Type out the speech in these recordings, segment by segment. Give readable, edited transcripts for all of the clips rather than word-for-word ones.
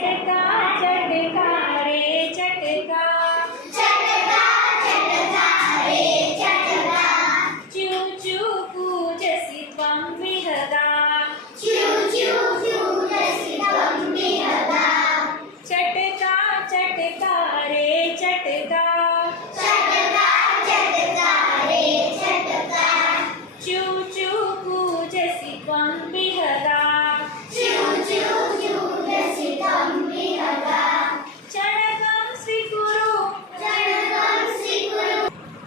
चटका चटका रे चटका चटका चटका रे चटका चू चू पूजसि त्वं विहगा चू चू पूजसि त्वं विहगा चटका चटका रे चटका चटका चटका रे चटका चू चू पूजसि त्वं विहगा चू चू पूजसि त्वं विहगा चणकं स्वीकुरु चणकं स्वीकुरु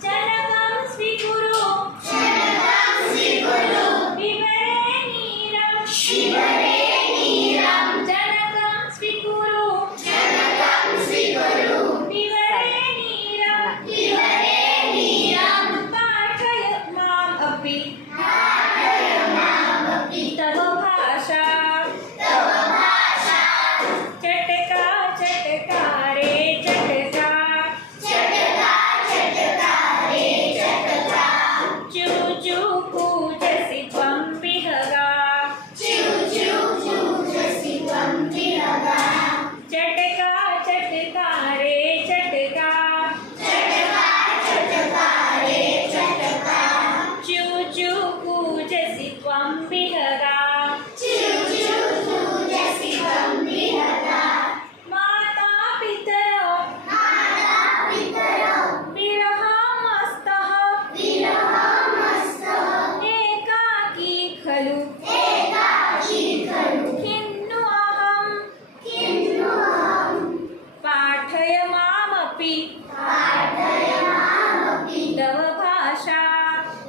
चणकं स्वीकुरु चणकं स्वीकुरु विवरे नीरं शिवरे नीरं चणकं स्वीकुरु चणकं स्वीकुरु विवरे नीरं विवरे नीरं पाठय माम् अपि पाठय मामपि तव भाषा तव भाषा चटका चटका रे चटका चटका चटका रे चटका चू चू पूजसि त्वं विहगा चू चू पूजसि त्वं विहगा चटका चटका रे चटका चटका चटका रे चटका चू चू पूजसि त्वं विहगा चू चू पूजसि त्वं विहगा माता पितरो माता पितरौ विरहमस्तः विरहमस्तः एकाकी खलु एकाकी खलु किन्नु अहं किन्नु अहं पाठय मामपि पाठय मामपि तव भाषा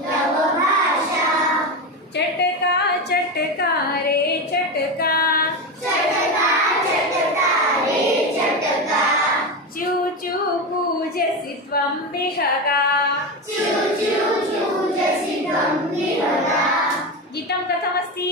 तव भाषा चटका चटका रे चटका चटका चटका रे चटका चू चू पूजसि त्वं विहगा चू चू पूजसि त्वं विहगा गीतं कथमस्ति